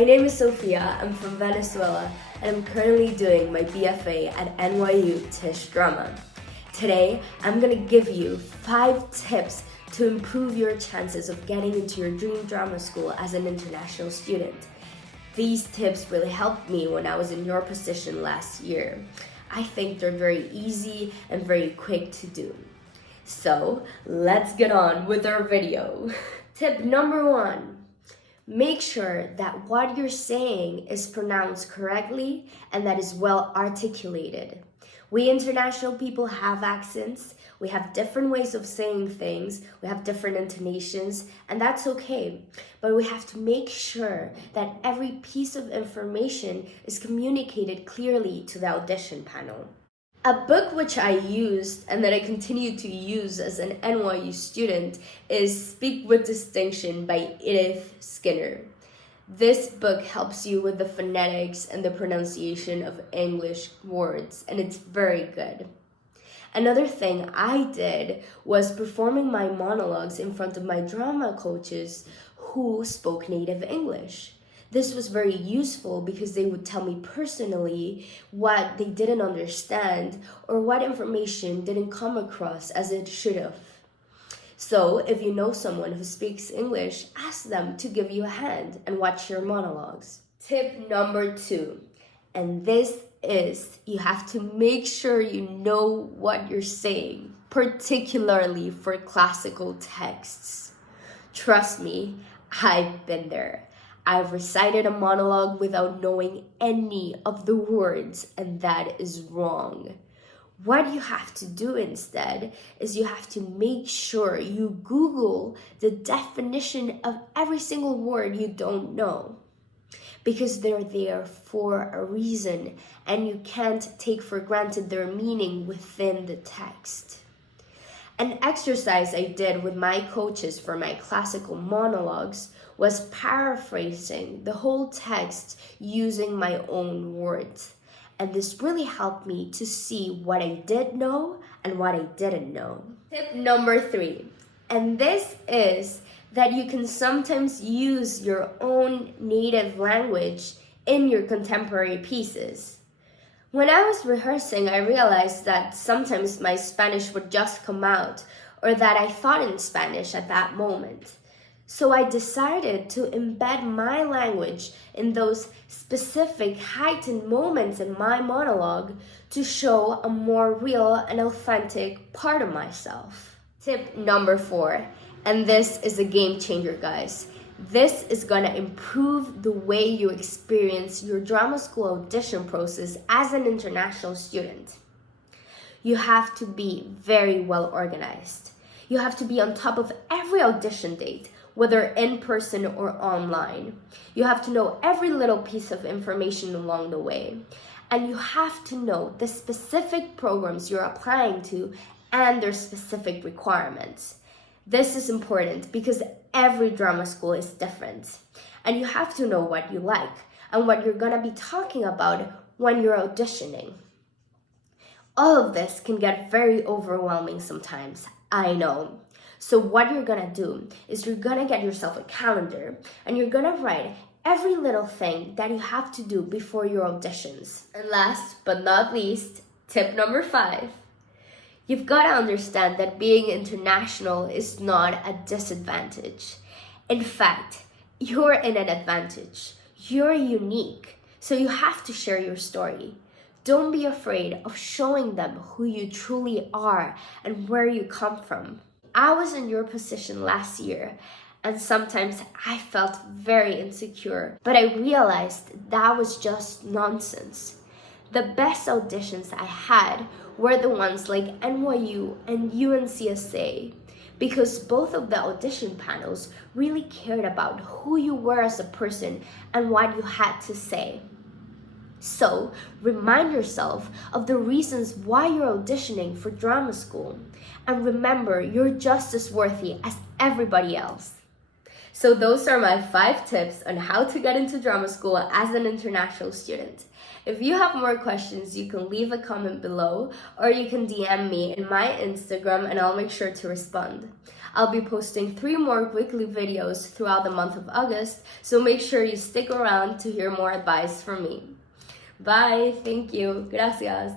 My name is Sofia, I'm from Venezuela, and I'm currently doing my BFA at NYU Tisch Drama. Today, I'm gonna give you 5 tips to improve your chances of getting into your dream drama school as an international student. These tips really helped me when I was in your position last year. I think they're very easy and very quick to do. So, let's get on with our video. Tip number 1. Make sure that what you're saying is pronounced correctly and that is well articulated. We international people have accents, we have different ways of saying things, we have different intonations, and that's okay. But we have to make sure that every piece of information is communicated clearly to the audition panel. A book which I used and that I continue to use as an NYU student is Speak with Distinction by Edith Skinner. This book helps you with the phonetics and the pronunciation of English words, and it's very good. Another thing I did was performing my monologues in front of my drama coaches who spoke native English. This was very useful because they would tell me personally what they didn't understand or what information didn't come across as it should have. So if you know someone who speaks English, ask them to give you a hand and watch your monologues. Tip number 2, and this is you have to make sure you know what you're saying, particularly for classical texts. Trust me, I've been there. I've recited a monologue without knowing any of the words, and that is wrong. What you have to do instead is you have to make sure you Google the definition of every single word you don't know, because they're there for a reason, and you can't take for granted their meaning within the text. An exercise I did with my coaches for my classical monologues was paraphrasing the whole text using my own words. And this really helped me to see what I did know and what I didn't know. Tip number 3, and this is that you can sometimes use your own native language in your contemporary pieces. When I was rehearsing, I realized that sometimes my Spanish would just come out, or that I thought in Spanish at that moment. So I decided to embed my language in those specific heightened moments in my monologue to show a more real and authentic part of myself. Tip number 4, and this is a game changer, guys. This is gonna improve the way you experience your drama school audition process as an international student. You have to be very well organized. You have to be on top of every audition date, whether in person or online. You have to know every little piece of information along the way. And you have to know the specific programs you're applying to and their specific requirements. This is important because every drama school is different. And you have to know what you like and what you're gonna be talking about when you're auditioning. All of this can get very overwhelming sometimes, I know. So what you're gonna do is you're gonna get yourself a calendar and you're gonna write every little thing that you have to do before your auditions. And last but not least, tip number 5. You've gotta understand that being international is not a disadvantage. In fact, you're in an advantage. You're unique, so you have to share your story. Don't be afraid of showing them who you truly are and where you come from. I was in your position last year, and sometimes I felt very insecure, but I realized that was just nonsense. The best auditions I had were the ones like NYU and UNCSA, because both of the audition panels really cared about who you were as a person and what you had to say. So, remind yourself of the reasons why you're auditioning for drama school, and remember you're just as worthy as everybody else. So those are my 5 tips on how to get into drama school as an international student. If you have more questions, you can leave a comment below or you can DM me in my Instagram and I'll make sure to respond. I'll be posting 3 more weekly videos throughout the month of August, so make sure you stick around to hear more advice from me. Bye, thank you, gracias.